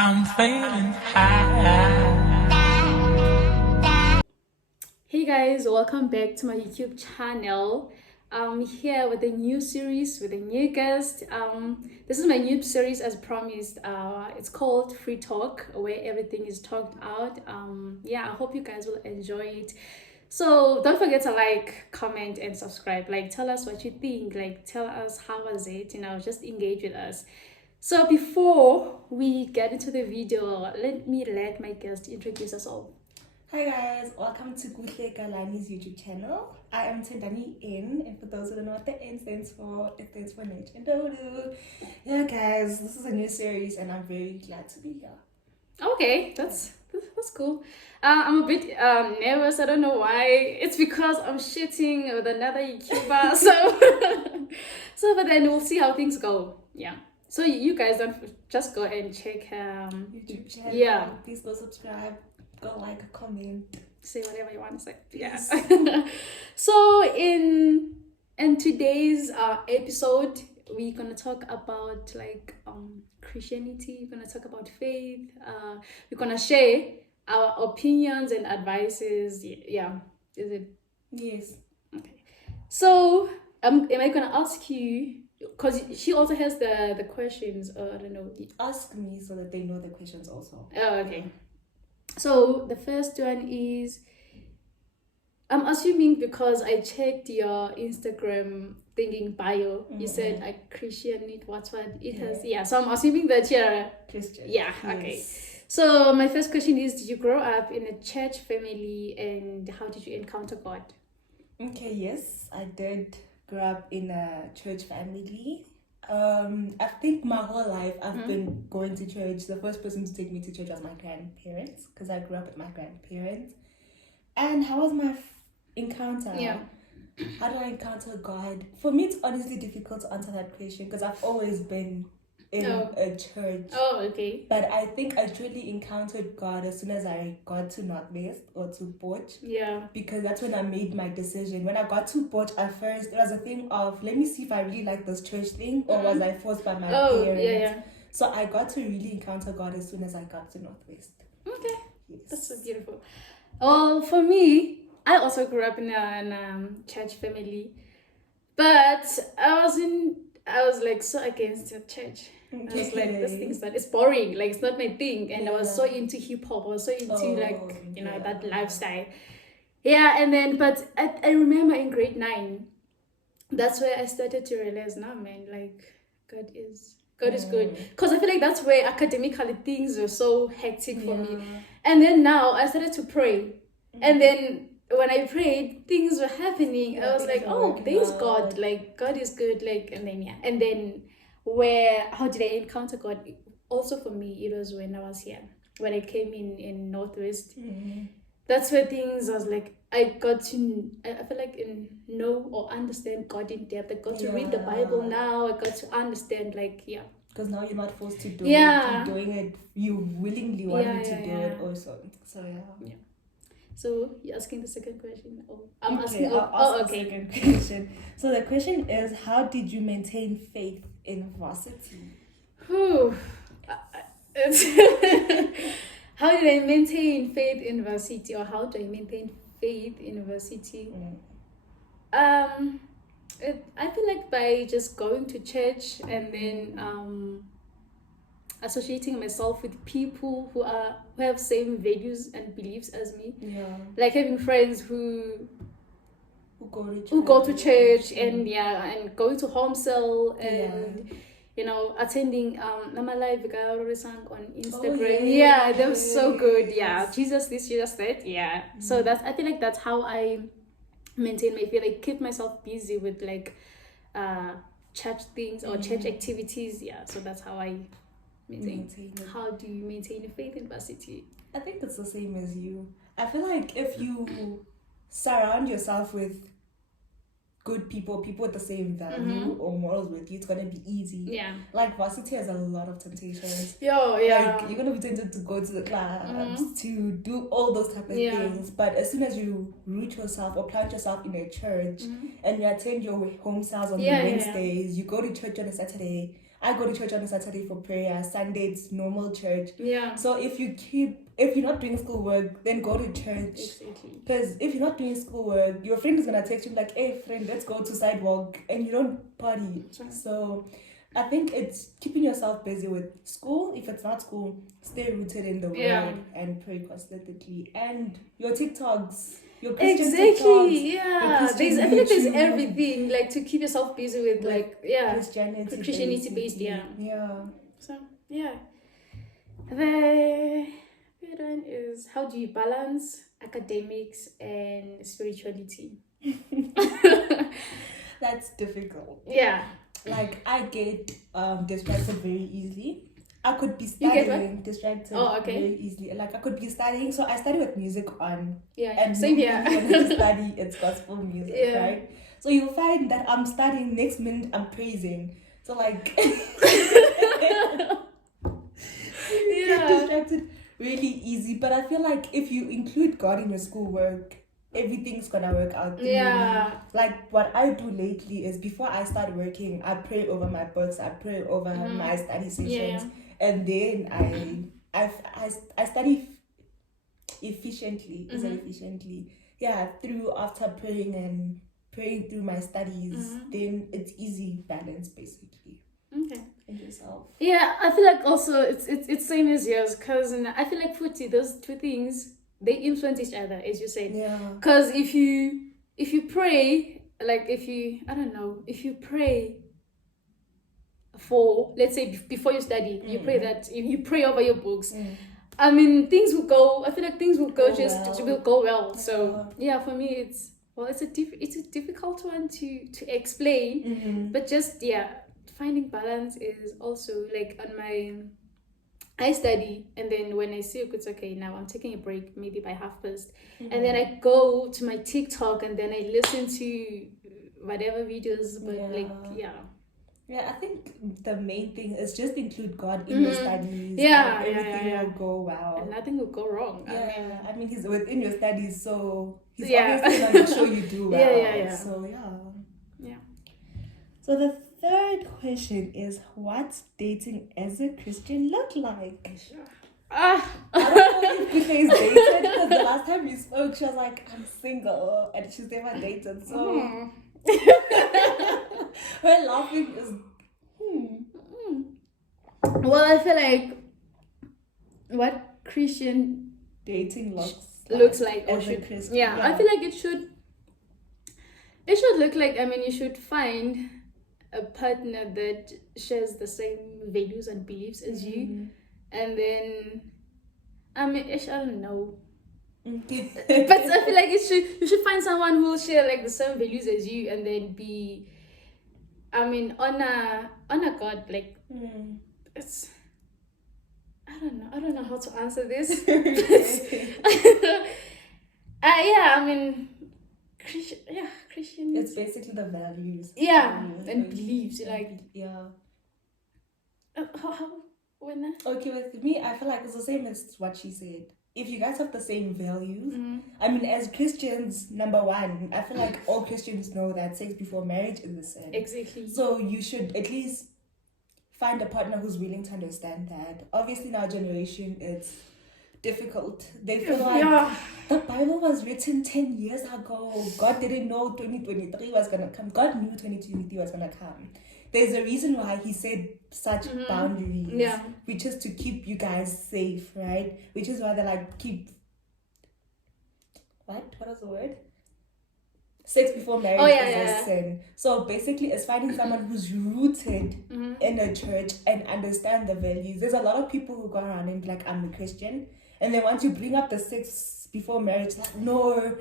I'm feeling high. Hey guys, welcome back to my YouTube channel. I'm here with a new series with a new guest. This is my new series as promised. It's called Free Talk, where everything is talked out. I hope you guys will enjoy it. So don't forget to like, comment, and subscribe. Like, tell us what you think. Like, tell us how was it. Just engage with us. So before we get into the video, let my guest introduce us all. Hi guys, welcome to Kuhle Kalani's YouTube channel. I am Tendani N, and for those who don't know what the N stands for, it stands for Nature and Dodo. Yeah guys, this is a new series and I'm very glad to be here. Okay, that's cool. I'm a bit nervous. I don't know why. It's because I'm shitting with another YouTuber. But then we'll see how things go. Yeah. So you guys don't just go and check YouTube channel. Yeah. Please go subscribe, go like, comment, say whatever you want to say. Yes. Yeah. So in today's episode, we're gonna talk about Christianity. We're gonna talk about faith. We're gonna share our opinions and advices. Yeah, is it? Yes. Okay. So am I gonna ask you, because she also has the questions, or I don't know. Ask me so that they know the questions also. Oh, okay. So the first one is, I'm assuming because I checked your Instagram thinking bio, you said a Christian what it has. Yeah, so I'm assuming that you're a Christian. Yeah, okay. So my first question is, did you grow up in a church family, and how did you encounter God? Okay, yes, I did grow up in a church family. I think my whole life I've been going to church. The first person to take me to church was my grandparents, because I grew up with my grandparents. And how was my encounter? Yeah. How did I encounter God? For me, it's honestly difficult to answer that question because I've always been in a church. Oh, okay. But I think I truly encountered God as soon as I got to Northwest or to Port. Yeah. Because that's when I made my decision. When I got to Port at first, it was a thing of, let me see if I really like this church thing, or was I forced by my parents? Yeah. So I got to really encounter God as soon as I got to Northwest. Okay. Yes. That's so beautiful. Well, for me, I also grew up in a church family, but I was like so against the church. I was like, this thing's that it's boring, like it's not my thing. And I was so into hip hop, I was so into that lifestyle. Yeah, and then but I remember in grade 9, that's where I started to realize, nah man, like God is good. Because I feel like that's where academically things were so hectic for me. And then now I started to pray. And then when I prayed, things were happening. I was like, oh, there's God. Like, God is good. Like, and then how did I encounter God? Also for me, it was when I was here. When I came in Northwest. That's where things, I was like, I feel like know or understand God in depth. I got to read the Bible now. I got to understand, because now you're not forced to do it. Keep doing it. You willingly wanted to do it also. So yeah. So you're asking the second question? Oh, I'll ask the second question. So the question is, how did you maintain faith in varsity? How did I maintain faith in varsity, or how do I maintain faith in varsity? I feel like by just going to church and then associating myself with people who have same values and beliefs as me. Yeah. Like having friends who go to church and going to home cell and attending Nama Live on Instagram. That was so good. Yeah. Jesus this, Jesus that. Yeah. So I feel like that's how I maintain my faith. I keep myself busy with church things or church activities. Yeah. So that's how I maintain. How do you maintain your faith in varsity? I think it's the same as you. I feel like if you surround yourself with good people with the same value or morals with you, it's gonna be easy. Yeah. Like varsity has a lot of temptations. Like you're gonna be tempted to go to the clubs, to do all those type of things. But as soon as you root yourself or plant yourself in a church and you attend your home cells on Wednesdays, you go to church on a Saturday, I go to church on a Saturday for prayer. Sunday it's normal church. Yeah. So if you're not doing schoolwork, then go to church. Exactly. Because if you're not doing schoolwork, your friend is gonna text you like, "Hey friend, let's go to sidewalk," and you don't party. Right. So I think it's keeping yourself busy with school. If it's not school, stay rooted in the word and pray constantly. And your TikToks. Your Christian exactly, TikToks, yeah. I feel like there's everything, like, to keep yourself busy with, like, Christianity based, yeah. Yeah. So, yeah. The third one is, how do you balance academics and spirituality? That's difficult. Yeah. Like, I get distracted very easily. I could be studying, distracted very easily. Like, I could be studying. So I study with music on. Yeah, and same here. When I study, it's gospel music, right? So you'll find that I'm studying, next minute I'm praising. So like, you get distracted really easy. But I feel like if you include God in your schoolwork, everything's gonna work out. Yeah. Like what I do lately is before I start working, I pray over my books, I pray over my study sessions, and then I study efficiently. Is it efficiently? Yeah, after praying through my studies, then it's easy balance basically. Okay. And yourself. Yeah, I feel like also it's same as yours, because I feel like those two things, they influence each other, as you said. Yeah. Because if you pray, like if you pray for, let's say, before you study, you pray that you pray over your books. I mean, things will go. I feel like things will go will go well. So yeah, for me, it's a difficult one to explain, but just finding balance is also like on my. I study, and then when I see it's okay, now I'm taking a break, maybe by 1:30, and then I go to my TikTok, and then I listen to whatever videos, but Yeah, I think the main thing is just include God in your studies. Everything will go well. And nothing will go wrong. Yeah, I mean he's within your studies, so he's obviously gonna make sure you do well. Yeah. So yeah. So the third question is, what's dating as a Christian look like? I don't know if Kuhle is dated, because the last time we spoke, she was like, I'm single, and she's never dated, so her laughing is Well, I feel like what Christian dating looks like or as should, a Christian. I feel like it should look like, I mean, you should find a partner that shares the same values and beliefs as you, and then I mean, I don't know. But I feel like you should find someone who will share like the same values as you, and then be, I mean, honor God, like it's, I don't know how to answer this. I mean, Christian. It's basically the values. And beliefs, like Okay, with me, I feel like it's the same as what she said. If you guys have the same values, I mean, as Christians, number one, I feel like all Christians know that sex before marriage is a sin. Exactly. So you should at least find a partner who's willing to understand that. Obviously, in our generation, it's difficult. They feel like the Bible was written 10 years ago. God didn't know 2023 was going to come. God knew 2023 was going to come. There's a reason why he said such boundaries, which is to keep you guys safe, right? Which is why they like keep, what was the word? Sex before marriage is a sin. So basically it's finding someone who's rooted in a church and understand the values. There's a lot of people who go around and be like, I'm a Christian, and then once you bring up the sex before marriage, like, no,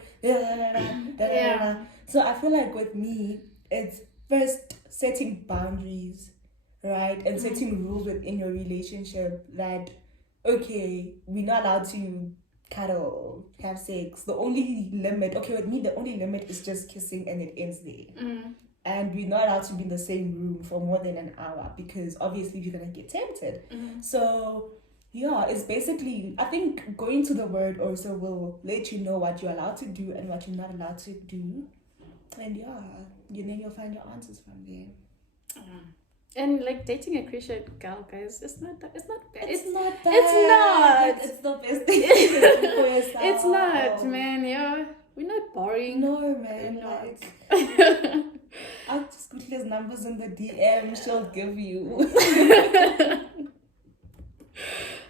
So I feel like with me, it's first setting boundaries, right? And setting rules within your relationship that, okay, we're not allowed to cuddle, have sex. The only limit, with me, the only limit is just kissing, and it ends there. And we're not allowed to be in the same room for more than an hour, because obviously you're gonna get tempted. So it's basically, I think going to the word also will let you know what you're allowed to do and what you're not allowed to do. And then you'll find your answers from there. And like dating a Christian girl, guys, it's not bad. It's not bad. It's not. It's the best thing you can do for yourself. It's not, man. Yeah, we're not boring. No, man. We're not. Like, I'll just put his numbers in the DM. She'll give you.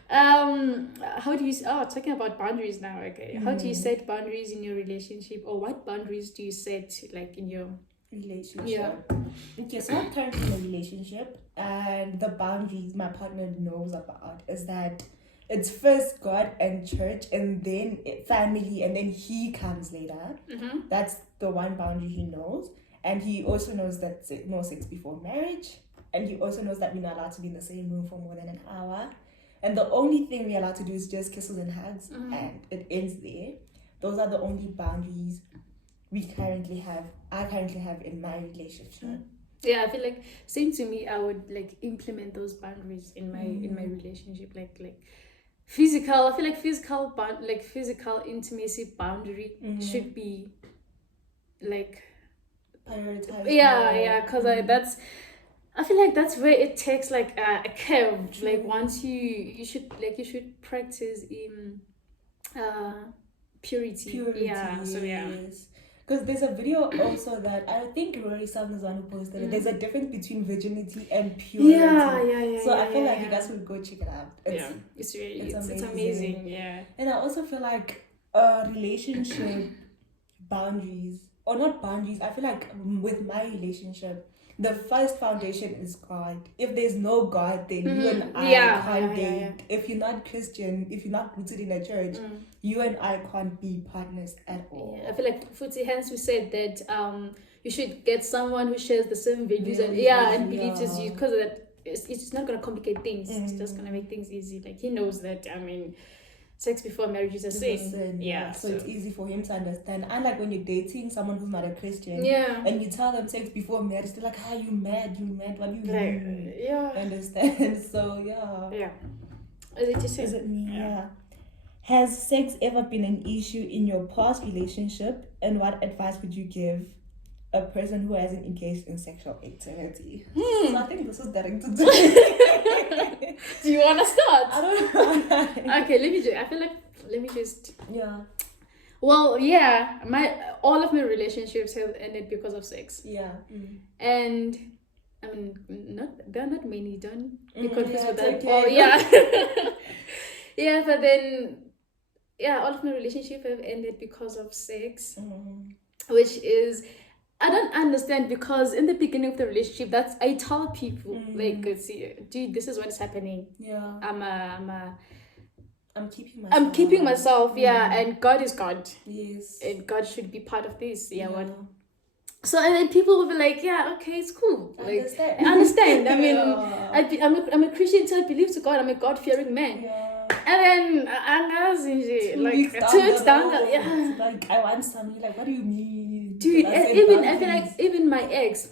How do you talking about boundaries now? Okay, how do you set boundaries in your relationship, or what boundaries do you set like in your relationship? Okay, so I'm currently in a relationship, and the boundaries my partner knows about is that it's first God and church, and then family, and then he comes later. That's the one boundary he knows. And he also knows that no sex before marriage, and he also knows that we're not allowed to be in the same room for more than an hour. And the only thing we're allowed to do is just kisses and hugs, and it ends there. Those are the only boundaries I currently have in my relationship. Yeah, I feel like same to me. I would like implement those boundaries in my relationship, like physical. I feel like physical intimacy boundary should be like prioritized. Yeah, because I feel like that's where it takes like a curve. Like once you should practice in purity. Yeah. So yeah. Because there's a video also that I think Rory Sam is the one who posted it. There's a difference between virginity and purity. Yeah. So I feel like you guys would go check it out. It's amazing. Yeah. And I also feel like relationship boundaries, or not boundaries, I feel like with my relationship, the first foundation is God. If there's no God, then you and I can't date. Yeah. If you're not Christian, if you're not rooted in a church, you and I can't be partners at all. Yeah, I feel like Futi, hence we said that you should get someone who shares the same values and believes as you, because that it's not gonna complicate things. It's just gonna make things easy. Like he knows that. I mean, sex before marriage is a sin. Yeah. So it's easy for him to understand. Unlike when you're dating someone who's not a Christian. Yeah. And you tell them sex before marriage, they're like, you mad, what do you mean? Yeah. Understand? So yeah. Yeah. Is it me? Yeah. Has sex ever been an issue in your past relationship? And what advice would you give a person who hasn't engaged in sexual activity? So I think this is getting to do. Do you want to start? I don't know. Okay, let me just. Yeah. Well, yeah, all of my relationships have ended because of sex. Yeah. And I mean, there are not many. Don't be confused with that. Okay. Oh, yeah. Yeah, but then, all of my relationships have ended because of sex, which is, I don't understand, because in the beginning of the relationship, I tell people like, see, dude, this is what is happening. Yeah. I'm keeping myself. Yeah, and God is God. Yes. And God should be part of this. Yeah. What? So and then people will be like, yeah, okay, it's cool. Like, I understand. I mean, I'm a Christian, so I believe to God. I'm a God-fearing man. Yeah. And then like 2 weeks down, like I want something. Like, what do you mean, dude? I feel like even my ex,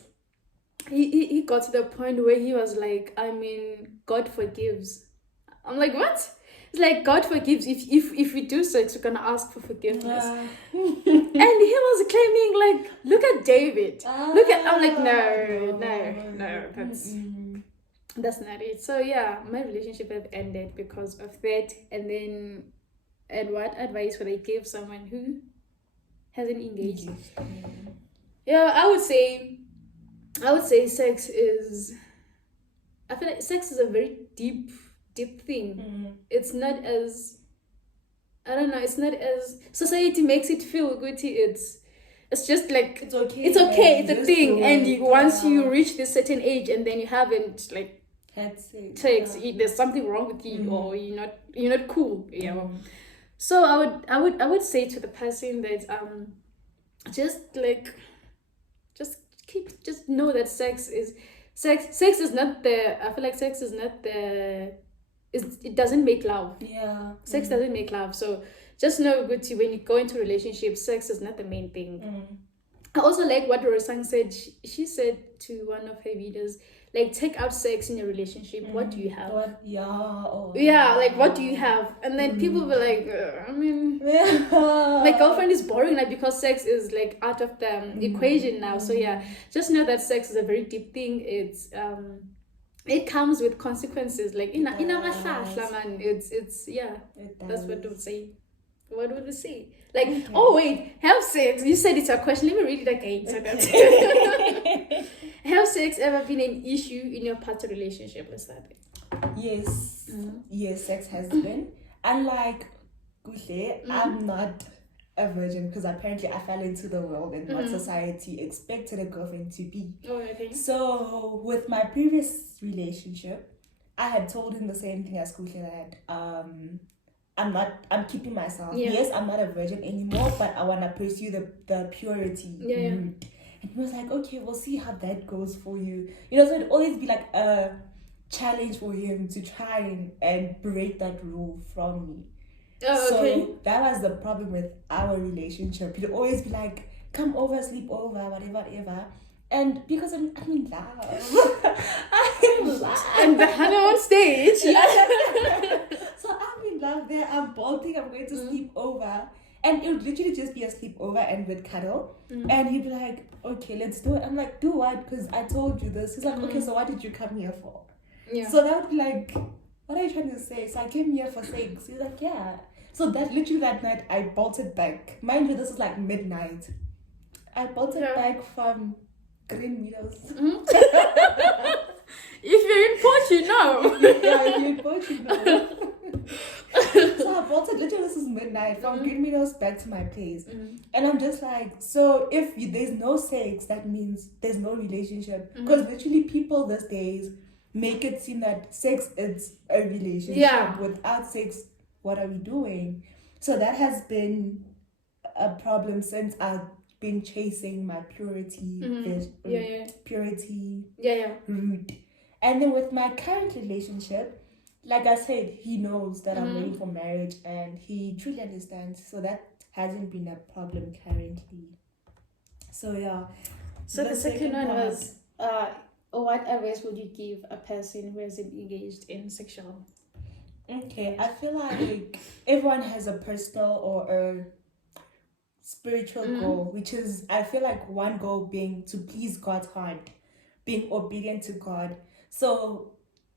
he got to the point where he was like, I mean, God forgives. I'm like, what? It's like God forgives. If we do sex, we're gonna ask for forgiveness. And he was claiming like, look at David. I'm like, no, that's not it. So yeah, my relationship have ended because of that. And what advice would I give someone who hasn't engaged? Yeah, I would say sex is. I feel like sex is a very deep thing. It's not as, I don't know, it's not as society makes it feel good. It's just like it's okay, it's a thing. And once you reach this certain age and then you haven't like had sex, there's something wrong with you, or you're not cool. So I would say to the person that just know that sex is not the, I feel like sex is not the, it doesn't make love. Yeah. Sex doesn't make love. So just know, Guti, when you go into a relationship, sex is not the main thing. I also like what Rosang said. She said to one of her videos, like, take out sex in your relationship. What do you have? Like, what do you have? And then people will like, I mean, my girlfriend is boring now because sex is like out of the equation now. So yeah, just know that sex is a very deep thing. It's it comes with consequences. Like in a man, it's yeah. That's what they would say. What would we say? Like, oh wait, have sex. You said it's a question. Let me read it again. So that have sex ever been an issue in your partner relationship? Let's start there. Yes. Yes, sex has been. Unlike Gushe, I'm not a virgin because apparently I fell into the world and what society expected a girlfriend to be. Oh, okay. So with my previous relationship, I had told him the same thing as Gushe, that I'm keeping myself. Yeah. Yes, I'm not a virgin anymore, but I want to pursue the purity route. And he was like, okay, we'll see how that goes for you. You know, so it'd always be like a challenge for him to try and break that rule from me. Oh, okay. So that was the problem with our relationship. He'd always be like, come over, sleep over, whatever. And because I'm in love. I'm in love. And the Hannah on stage. So I'm in love there. I'm bolting. I'm going to sleep over. And it would literally just be a sleepover and with cuddle. And he'd be like, okay, let's do it. I'm like, do what? Because I told you this. He's like, okay, so what did you come here for? Yeah. So that would be like, what are you trying to say? So I came here for sex. He's like, yeah. So that night, I bolted back. Mind you, this is like midnight. I bolted back from Green Meadows. If you're in Port, you know. Yeah, if you're in Port, you know. So I bolted, literally this is midnight, from Green Meadows back to my place. And I'm just like, so if there's no sex, that means there's no relationship. Because literally people these days make it seem that sex is a relationship. Yeah. Without sex, what are we doing? So that has been a problem since I've been chasing my purity route. And then with my current relationship, like I said, he knows that I'm ready for marriage and he truly understands. So that hasn't been a problem currently. So yeah. So the second one was what advice would you give a person who hasn't engaged in sexual? Okay, I feel like everyone has a personal or a spiritual goal, which is, I feel like one goal being to please God's heart, being obedient to God. So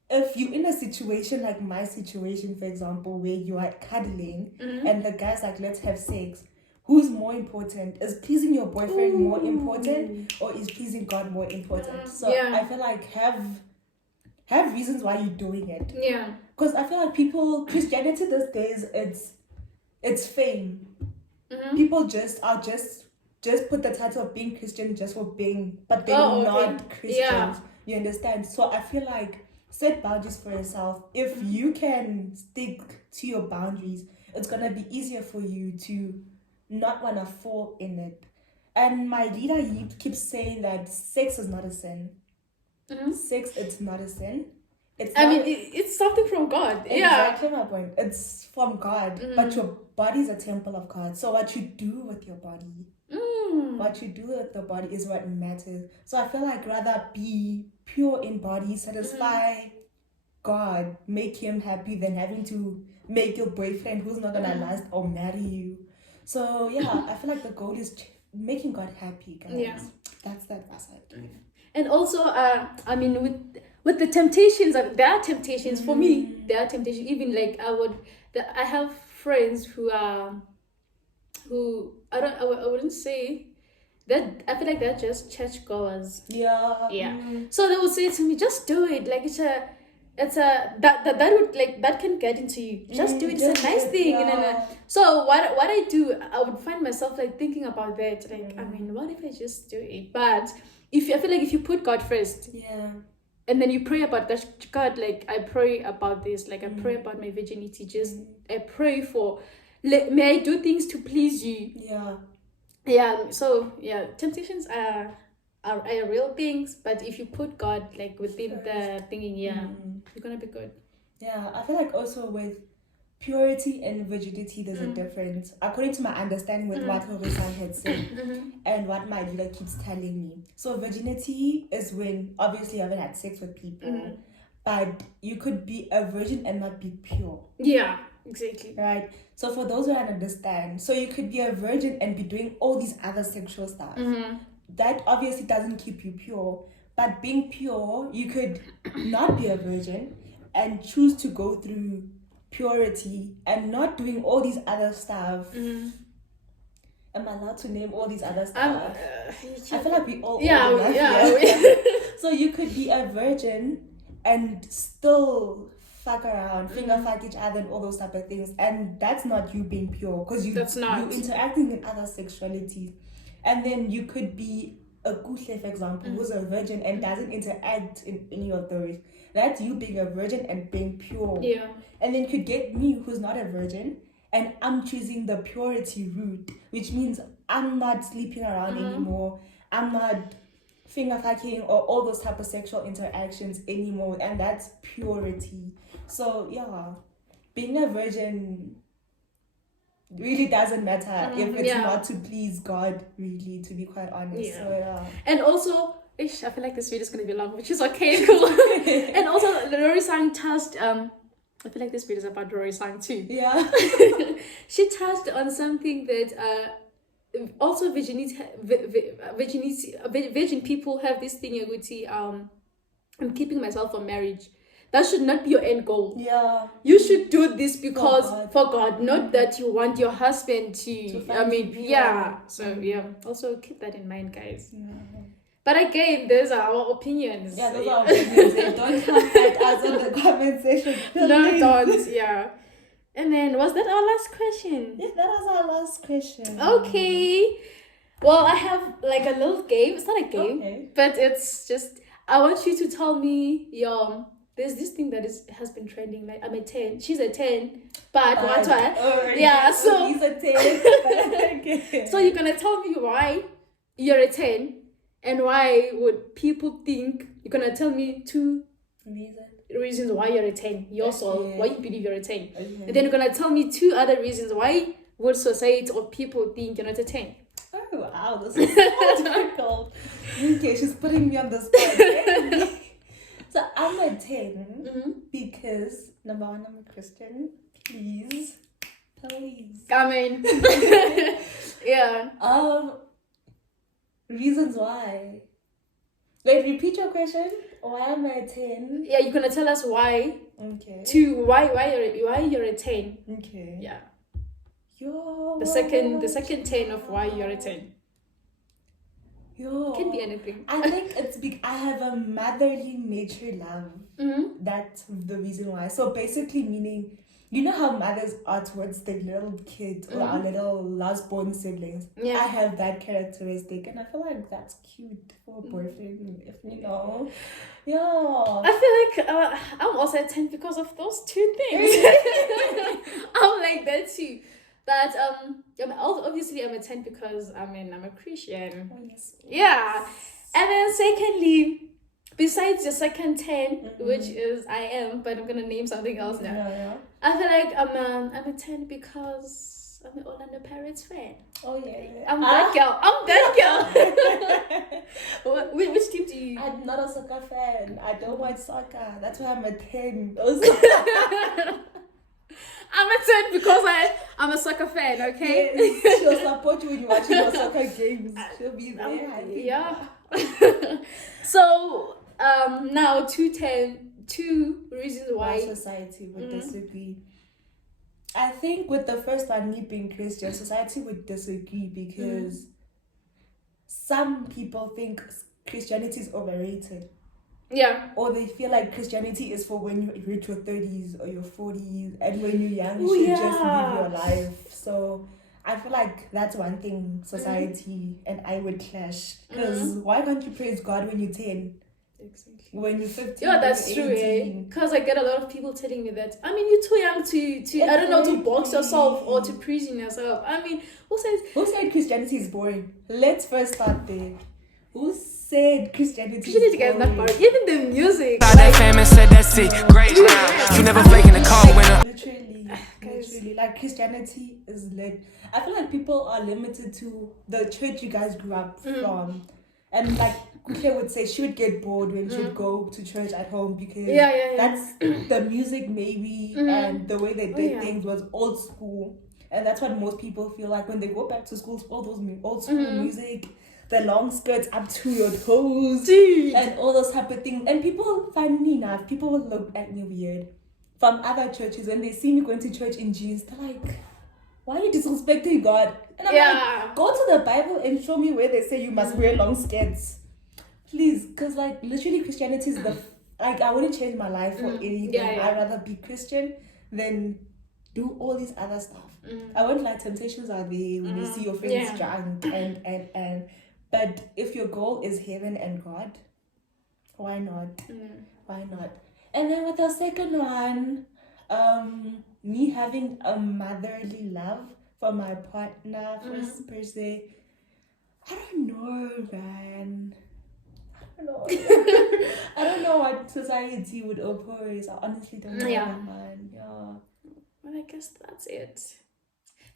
if you're in a situation like my situation, for example, where you are cuddling and the guy's like, let's have sex, who's more important? Is pleasing your boyfriend more important, or is pleasing God more important? So I feel like have reasons why you're doing it. Yeah. Because I feel like Christianity these days, it's fame. People just put the title of being Christian just for being, but they're not Christians. Yeah. You understand? So I feel like set boundaries for yourself. If you can stick to your boundaries, it's gonna be easier for you to not wanna fall in it. And my leader, he keeps saying that sex is not a sin. Sex, it's not a sin. It's something from God. Exactly my point. It's from God, but your body is a temple of God. So what you do with your body, is what matters. So I feel like rather be pure in body, satisfy God, make him happy, than having to make your boyfriend who's not gonna last or marry you. So yeah, I feel like the goal is making God happy, guys. Yeah. That's the advice I give. And also, with the temptations, there are temptations for me. There are temptations. Even like I have friends who I wouldn't say that. I feel like they're just church goers. Yeah. Yeah. So they would say to me, just do it. Like that can get into you. Just do it. It's a nice thing. Yeah. So what I do, I would find myself like thinking about that. Like, what if I just do it? But I feel like if you put God first, and then you pray about that, God, like I pray about this, like I pray about my virginity. Just I pray for, may I do things to please you. Yeah. So temptations are real things, but if you put God like within the thinking, you're gonna be good. Yeah, I feel like also with purity and virginity, there's a difference. According to my understanding with what Horisan had said and what my leader keeps telling me. So virginity is when obviously you haven't had sex with people, but you could be a virgin and not be pure. Yeah, exactly. Right. So for those who don't understand, so you could be a virgin and be doing all these other sexual stuff. That obviously doesn't keep you pure. But being pure, you could not be a virgin and choose to go through purity and not doing all these other stuff. Am I allowed to name all these other stuff? I feel like we all So you could be a virgin and still fuck around, finger fuck each other and all those type of things, and that's not you being pure, because you're interacting in other sexualities. And then you could be a Kuhle, for example, who's a virgin and doesn't interact in any of those. That's you being a virgin and being pure. Yeah. And then you could get me, who's not a virgin, and I'm choosing the purity route, which means I'm not sleeping around anymore. I'm not finger fucking or all those type of sexual interactions anymore, and that's purity. So yeah, being a virgin really doesn't matter if it's not to please God, really, to be quite honest. Yeah. So yeah. And also, I feel like this video is gonna be long, which is okay, cool. And also, Rory Sang touched I feel like this video is about Rory Sang too. Yeah. She touched on something that also virgin people have this thing, I'm keeping myself for marriage. That should not be your end goal. Yeah. You should do this because for God, not that you want your husband to So yeah, also keep that in mind, guys. Yeah. But again, those are our opinions. Yeah, those are our opinions. Don't contact us in the comment section. No, don't. Yeah. And then, was that our last question? Yeah, that was our last question. Okay. Well, I have like a little game. It's not a game, but it's just, I want you to tell me there's this thing that has been trending. Like, I'm a 10. She's a 10. But what? Yeah, so. He's a 10. Okay. So you're going to tell me why you're a 10 and why would people think, you're going to tell me 2 reasons why you're a 10. Your soul, why you believe you're a 10. Okay. And then you're going to tell me 2 other reasons why would society or people think you're not a 10. Oh, wow. This is so difficult. Okay, she's putting me on the spot. So I'm a 10 because, number one, I'm a Christian. Please. I mean, yeah. Reasons why. Wait, repeat your question. Why am I a 10? Yeah, you're gonna tell us why. Okay. Why you're a 10. Okay. Yeah. The second 10 of why you're a 10. Can be anything. I think it's I have a motherly nature love. That's the reason why. So basically meaning, you know how mothers are towards the little kids or our little last born siblings. Yeah. I have that characteristic and I feel like that's cute for a boyfriend, if you know. Yeah. I feel like I'm also a 10 because of those 2 things. I'm like that too. But obviously I'm a 10 because I'm a Christian. Oh, yes. Yeah. And then secondly, besides the second 10, which is I am, but I'm gonna name something else now. Yeah. I feel like I'm a 10 because I'm an Orlando Pirates fan. Oh yeah. I'm that girl. Which team do you? I'm not a soccer fan. I don't watch soccer. That's why I'm a 10. I'm a 10 because I'm a soccer fan, okay? Yes, she'll support you when you're watching your soccer games. She'll be there. Yeah. So, now 2 reasons why society would disagree. I think with the first one, me being Christian, society would disagree because some people think Christianity is overrated. Yeah. Or they feel like Christianity is for when you reach your 30s or your 40s, and when you're young, you should just live your life. So I feel like that's one thing society and I would clash. Because why can't you praise God when you're 10? Exactly. When you're 15, yeah, that's true, because I get a lot of people telling me that, I mean, you're too young to I don't know, to box yourself or to prison yourself. I mean, who said Christianity is boring? Let's first start there. Who said Christianity is not boring? Even the music. That famous said that's it. Great now. You never flaking the car winner. Literally, like Christianity is lit. I feel like people are limited to the church you guys grew up from. And like Kuhle would say, she would get bored when she would go to church at home because that's the music maybe and the way they did things was old school. And that's what most people feel like when they go back to school, all those old school music. the long skirts up to your toes, Dude. and all those type of things. And people, funny enough, people will look at me weird from other churches when they see me going to church in jeans. They're like, why are you disrespecting God? And I'm like, go to the Bible and show me where they say you must wear long skirts. Please, because like literally Christianity is like, I wouldn't change my life for anything. I'd rather be Christian than do all these other stuff. I won't like temptations are there when you see your friends drunk and but if your goal is heaven and God, why not? Why not? And then with the second one, me having a motherly love for my partner first per se. I don't know, man. I don't know what society would oppose. I honestly don't know, man. Yeah. Well, I guess that's it.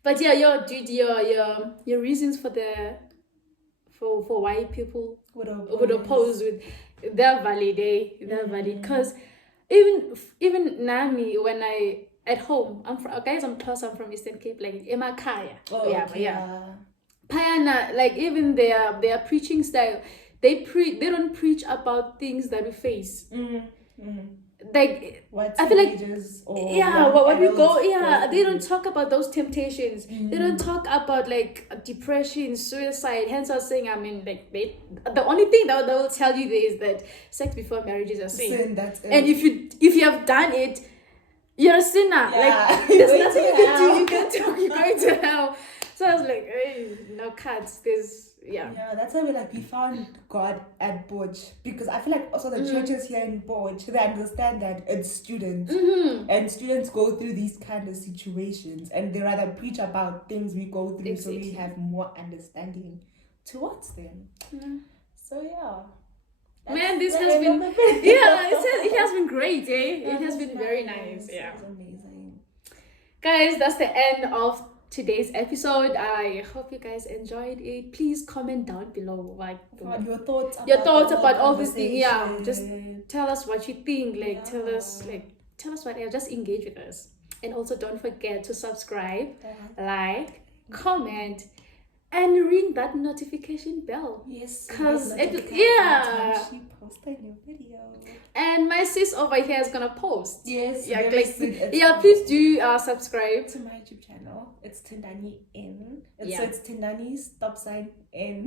But yeah, your reasons for why people would oppose with they're valid, they're valid. Because even Nami, when I at home, I'm from Eastern Cape, like Emakaya. Payana, like even their preaching style, they don't preach about things that we face. Like I feel like what we go they don't talk about those temptations. They don't talk about like depression, suicide. Hence I was saying, I mean, like the only thing that they will tell you is that sex before marriage is a sin. And if you have done it, you're a sinner. Like there's nothing you can do. You can't talk. You're going to hell. So I was like, hey, no cuts. That's why we found God at Borch, because I feel like also the churches here in Borch, they understand that it's students and students go through these kind of situations and they rather preach about things we go through so we have more understanding towards them. So man, this has been it has been great, it has been very nice. It's amazing, guys. That's the end of today's episode. I hope you guys enjoyed it. Please comment down below your thoughts about all these things. Just tell us what you think. Tell us whatever. Just engage with us. And also don't forget to subscribe, like, comment, and ring that notification bell. Yes, because she posted your video. And my sis over here is gonna post. Yes. Please do subscribe to my YouTube channel. It's Tindani N. So it's Tindani _N.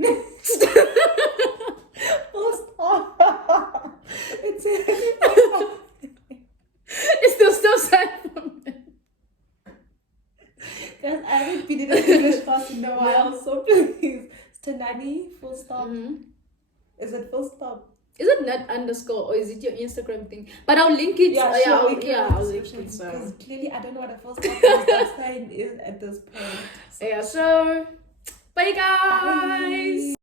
It's still sign from it. Guys, I haven't been in an English class in a while, so please. It's Tindani _. Is it full stop? Is it not underscore or is it your Instagram thing? But I'll link it. I'll link it. Because clearly I don't know what a full stop sign is at this point. So bye guys.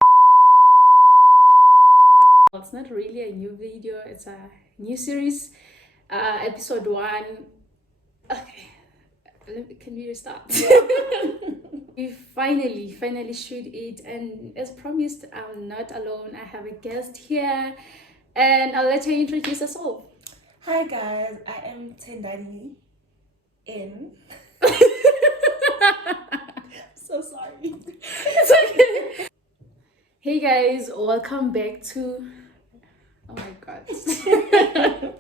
Well, it's not really a new video. It's a new series. Episode 1. Okay. Can we restart? We finally shoot it, and as promised, I'm not alone. I have a guest here, and I'll let her introduce us all. Hi guys, I am Tindani N. So sorry. It's okay. Hey guys, welcome back to. Oh my god.